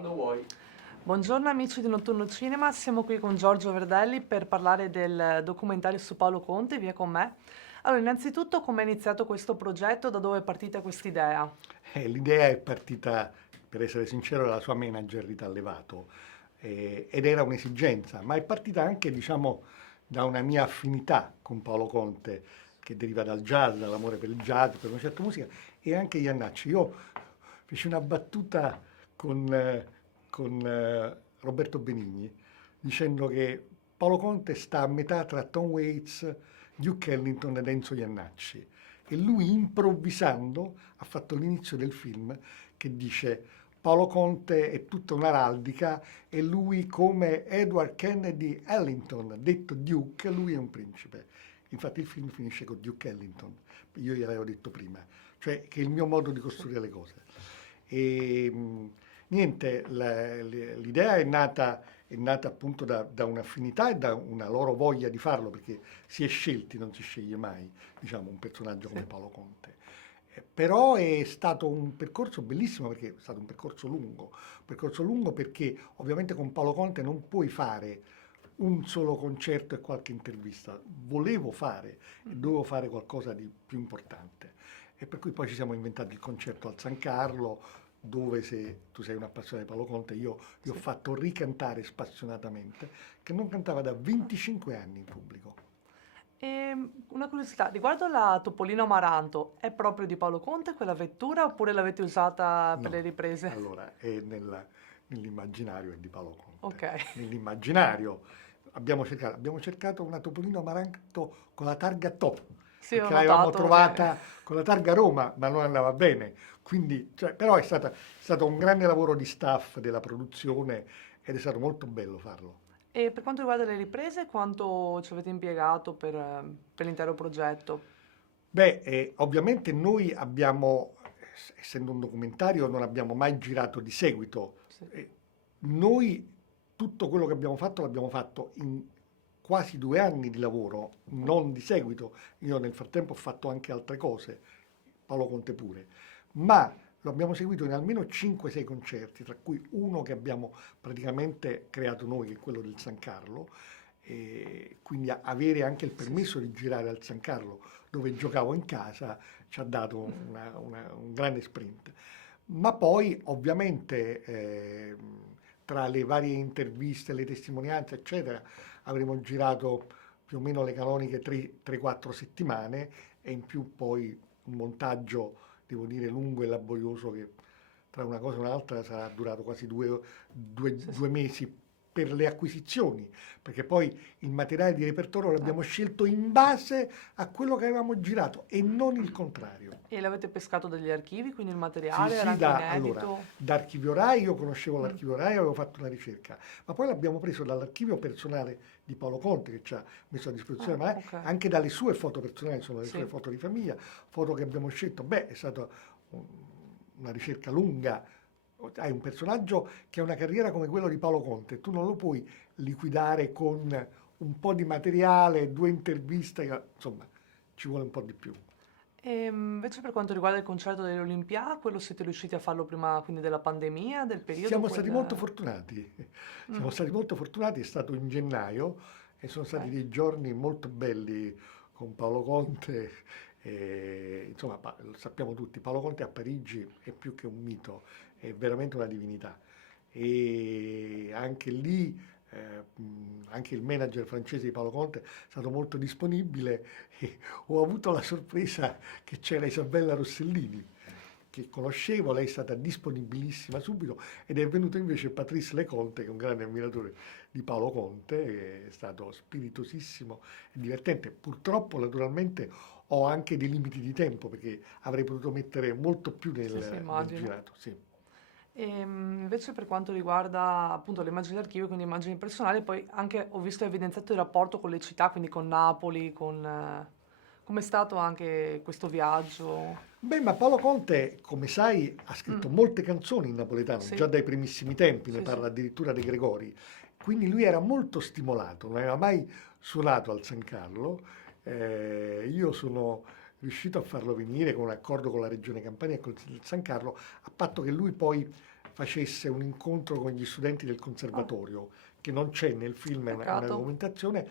Quando vuoi. Buongiorno amici di Notturno Cinema, siamo qui con Giorgio Verdelli per parlare del documentario su Paolo Conte, via con me. Allora, innanzitutto come è iniziato questo progetto, da dove è partita quest'idea? L'idea è partita, per essere sincero, dalla sua manager Rita Allevato, ed era un'esigenza, ma è partita anche, diciamo, da una mia affinità con Paolo Conte, che deriva dal jazz, dall'amore per il jazz, per una certa musica, e anche Iannacci. Io feci una battuta con Roberto Benigni, dicendo che Paolo Conte sta a metà tra Tom Waits, Duke Ellington ed Enzo Iannacci. E lui improvvisando ha fatto l'inizio del film che dice Paolo Conte è tutta un'araldica e lui come Edward Kennedy Ellington, detto Duke, lui è un principe. Infatti il film finisce con Duke Ellington, io gliel'avevo detto prima, cioè che è il mio modo di Sì. costruire le cose. E niente, l'idea è nata appunto da un'affinità e da una loro voglia di farlo, perché si è scelti, non si sceglie mai, diciamo, un personaggio Sì. come Paolo Conte. Però è stato un percorso bellissimo perché è stato un percorso lungo perché ovviamente con Paolo Conte non puoi fare un solo concerto e qualche intervista. Volevo fare e Mhm. dovevo fare qualcosa di più importante. E per cui poi ci siamo inventati il concerto al San Carlo, dove se tu sei un appassionato di Paolo Conte, io gli ho Sì. fatto ricantare spassionatamente, che non cantava da 25 anni in pubblico. Una curiosità, riguardo la Topolino Amaranto, è proprio di Paolo Conte quella vettura oppure l'avete usata per le No, riprese? allora nell'immaginario è di Paolo Conte. Ok. Nell'immaginario abbiamo cercato una Topolino Amaranto con la targa top, Sì, ho perché l'avevamo notato che... trovata con la targa Roma, ma non andava bene. Quindi, però è stato un grande lavoro di staff della produzione ed è stato molto bello farlo. E per quanto riguarda le riprese, quanto ci avete impiegato per l'intero progetto? Beh, ovviamente noi abbiamo, essendo un documentario, non abbiamo mai girato di seguito. Sì. Noi tutto quello che abbiamo fatto l'abbiamo fatto in quasi 2 anni di lavoro, Mm. non di seguito. Io nel frattempo ho fatto anche altre cose, Paolo Conte pure, ma lo abbiamo seguito in almeno 5-6 concerti, tra cui uno che abbiamo praticamente creato noi, che è quello del San Carlo, e quindi avere anche il Sì, sì. permesso di girare al San Carlo dove giocavo in casa ci ha dato un grande sprint. Ma poi ovviamente tra le varie interviste, le testimonianze, eccetera, avremo girato più o meno le canoniche 3-4 settimane e in più poi un montaggio, devo dire, lungo e laborioso che tra una cosa e un'altra sarà durato quasi Sì, sì. due mesi per le acquisizioni, perché poi il materiale di repertorio l'abbiamo Beh. scelto in base a quello che avevamo girato e non il contrario. E l'avete pescato dagli archivi, quindi il Sì, materiale era sì, anche allora, inedito? da Archivio Rai, io conoscevo Mm. l'Archivio Rai, avevo fatto una ricerca, ma poi l'abbiamo preso dall'archivio personale di Paolo Conte che ci ha messo a disposizione, Ah, ma ok. anche dalle sue foto personali, sono le sue Sì. foto di famiglia, foto che abbiamo scelto. Beh, è stata un- una ricerca lunga. Hai un personaggio che ha una carriera come quella di Paolo Conte, tu non lo puoi liquidare con un po' di materiale, 2 interviste, insomma, ci vuole un po' di più. E invece per quanto riguarda il concerto delle Olimpiadi, quello siete riusciti a farlo prima quindi della pandemia, del periodo, Siamo stati molto quel... fortunati, Mm, siamo stati molto fortunati, è stato in gennaio e sono stati ok. dei giorni molto belli con Paolo Conte, insomma sappiamo tutti, Paolo Conte a Parigi è più che un mito, è veramente una divinità e anche lì anche il manager francese di Paolo Conte è stato molto disponibile e ho avuto la sorpresa che c'era Isabella Rossellini che conoscevo, lei è stata disponibilissima subito ed è venuto invece Patrice Leconte, che è un grande ammiratore di Paolo Conte, che è stato spiritosissimo e divertente. Purtroppo, naturalmente, ho anche dei limiti di tempo perché avrei potuto mettere molto più Sì, sì, nel immagino. girato. Sì. E invece per quanto riguarda appunto le immagini d'archivio, quindi immagini personali, poi anche ho visto evidenziato il rapporto con le città, quindi con Napoli, con... com'è stato anche questo viaggio? Beh, ma Paolo Conte, come sai, ha Mm, scritto molte canzoni in napoletano, già sì, dai primissimi tempi, ne sì, sì. parla addirittura De Gregori. Quindi lui era molto stimolato, non aveva mai suonato al San Carlo. Io sono riuscito a farlo venire con un accordo con la Regione Campania e con il San Carlo, a patto che lui poi facesse un incontro con gli studenti del conservatorio, che non c'è nel film, è una peccato. documentazione,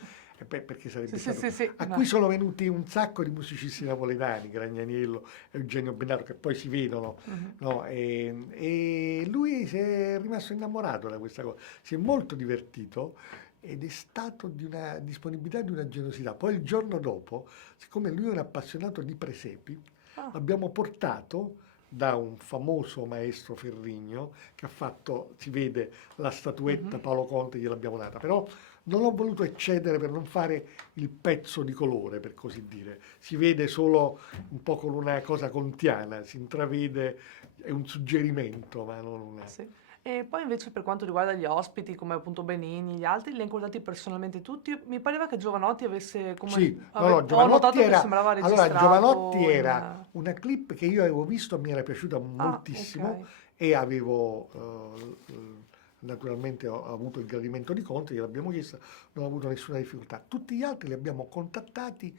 perché sarebbe Sì, sì, stato... sì, sì, A ma cui sono venuti un sacco di musicisti napoletani, Gragnaniello, Eugenio Bennaro, che poi si vedono, mhm. no? E lui si è rimasto innamorato da questa cosa, si è molto divertito ed è stato di una disponibilità e di una generosità. Poi il giorno dopo, siccome lui è un appassionato di presepi, Ah, l'abbiamo portato da un famoso maestro Ferrigno che ha fatto, si vede la statuetta mhm. Paolo Conte, gliel'abbiamo data, però non ho voluto eccedere per non fare il pezzo di colore, per così dire. Si vede solo un po' con una cosa contiana, si intravede, è un suggerimento, ma non una... Sì. E poi invece per quanto riguarda gli ospiti, come appunto Benigni, gli altri, li hai incontrati personalmente tutti? Mi pareva che Giovanotti avesse, Sì, come, no, no, ho Giovanotti notato che era, sembrava allora Giovanotti registrato in... era una clip che io avevo visto, mi era piaciuta Ah, ok. moltissimo e avevo, naturalmente ho avuto il gradimento di Conte, gliel'abbiamo chiesto, non ho avuto nessuna difficoltà. Tutti gli altri li abbiamo contattati,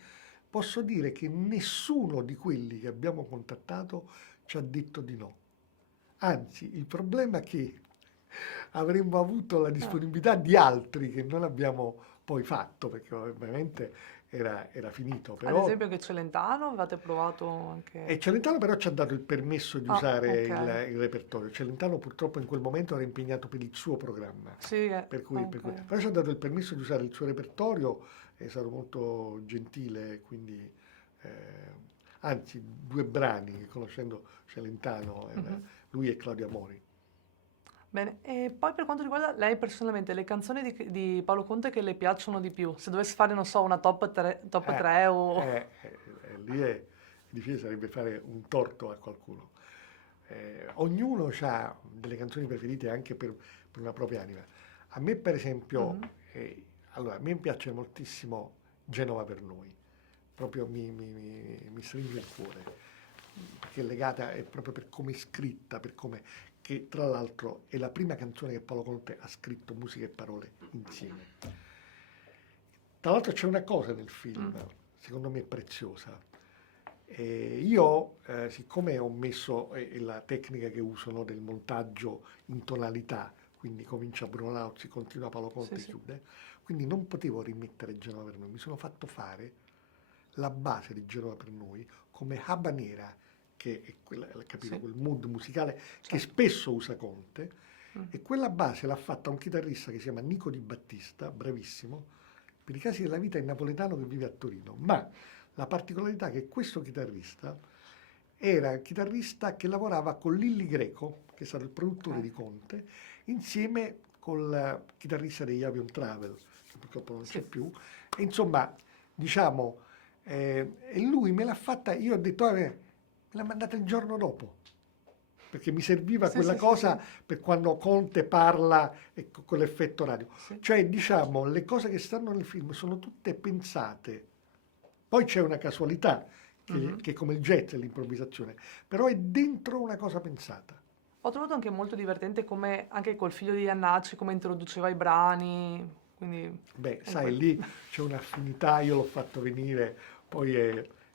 posso dire che nessuno di quelli che abbiamo contattato ci ha detto di no. Anzi, il problema è che avremmo avuto la Ah, disponibilità di altri che non abbiamo poi fatto, perché ovviamente era finito, ad però esempio che Celentano avevate provato e anche... Celentano però ci ha dato il permesso di Ah, usare ok. il repertorio. Celentano purtroppo in quel momento era impegnato per il suo programma, Sì, ok. però ci ha dato il permesso di usare il suo repertorio, è stato molto gentile, quindi anzi due brani, conoscendo Celentano, Mhm. lui e Claudio Amori. Bene, e poi per quanto riguarda lei personalmente, le canzoni di Paolo Conte che le piacciono di più? Se dovessi fare, non so, una top Eh, 3 o... lì è difficile, sarebbe fare un torto a qualcuno. Ognuno ha delle canzoni preferite anche per una propria anima. A me, per esempio, Mhm. allora, a me piace moltissimo Genova per noi, proprio mi stringe il cuore, perché è legata è proprio per come è scritta, per come, che tra l'altro è la prima canzone che Paolo Conte ha scritto musica e parole insieme. Tra l'altro c'è una cosa nel film, Mm, secondo me preziosa. Io, siccome ho messo la tecnica che uso, no, del montaggio in tonalità, quindi comincia Bruno Lauzi, continua Paolo sì, Conte e sì. chiude, quindi non potevo rimettere Genova per noi, mi sono fatto fare la base di Genova per noi come habanera, che è quella, capito, Sì, quel mood musicale che certo. spesso usa Conte, Mm. e quella base l'ha fatta un chitarrista che si chiama Nico Di Battista, bravissimo, per i casi della vita è napoletano che vive a Torino, ma la particolarità è che questo chitarrista era il chitarrista che lavorava con Lilli Greco, che è stato il produttore Ok. di Conte, insieme col chitarrista degli Avion Travel, che purtroppo non c'è Sì. più, e insomma, diciamo, e lui me l'ha fatta, io ho detto, me l'ha mandata il giorno dopo, perché mi serviva Sì, quella sì, sì, cosa sì. per quando Conte parla e con l'effetto radio. Sì. Cioè, diciamo, le cose che stanno nel film sono tutte pensate. Poi c'è una casualità, Mhm. che è come il jazz, l'improvvisazione, però è dentro una cosa pensata. Ho trovato anche molto divertente come anche col figlio di Iannacci, come introduceva i brani, quindi Beh, anche sai, quello. lì c'è un'affinità, io l'ho fatto venire, poi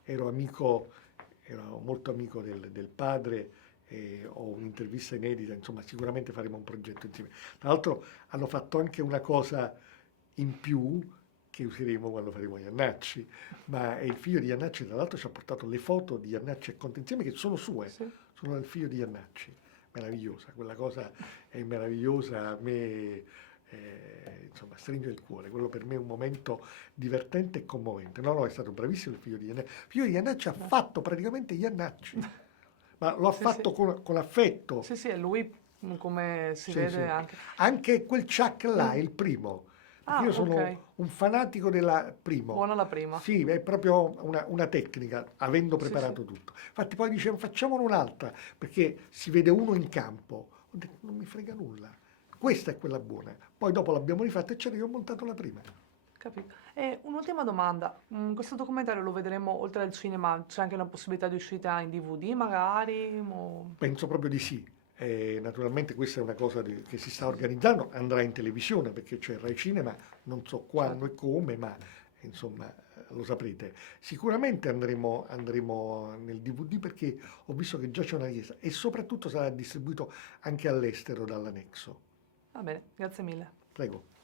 ero amico, ero molto amico del padre, e ho un'intervista inedita, insomma, sicuramente faremo un progetto insieme. Tra l'altro hanno fatto anche una cosa in più che useremo quando faremo Iannacci, ma è il figlio di Iannacci, tra l'altro ci ha portato le foto di Iannacci e Conte insieme che sono sue, Sì. sono del figlio di Iannacci. Meravigliosa, quella cosa è meravigliosa, a me insomma stringe il cuore, quello per me è un momento divertente e commovente. No, no, è stato bravissimo il figlio di Iannacci. Il figlio di Iannacci ha Beh. fatto praticamente Iannacci, ma lo ha Sì, sì. fatto con affetto. Sì, sì, e lui come si Sì, vede sì. anche. Anche quel Chuck là è Mm. il primo, perché Ah, io ok. sono un fanatico del primo. Buona la prima. Sì, è proprio una tecnica, avendo Sì, sì. preparato tutto. Infatti poi dicevo facciamone un'altra, perché si vede uno in campo. Ho detto non mi frega nulla. Questa è quella buona. Poi dopo l'abbiamo rifatta e io ho montato la prima. Capito. E un'ultima domanda. Questo documentario lo vedremo oltre al cinema, c'è anche una possibilità di uscita in DVD magari? Penso proprio di sì. Naturalmente questa è una cosa che si sta organizzando, andrà in televisione perché c'è Rai Cinema, non so quando Certo. e come, ma insomma lo saprete. Sicuramente andremo nel DVD perché ho visto che già c'è una richiesta e soprattutto sarà distribuito anche all'estero dall'Anexo. Va bene, grazie mille. Prego.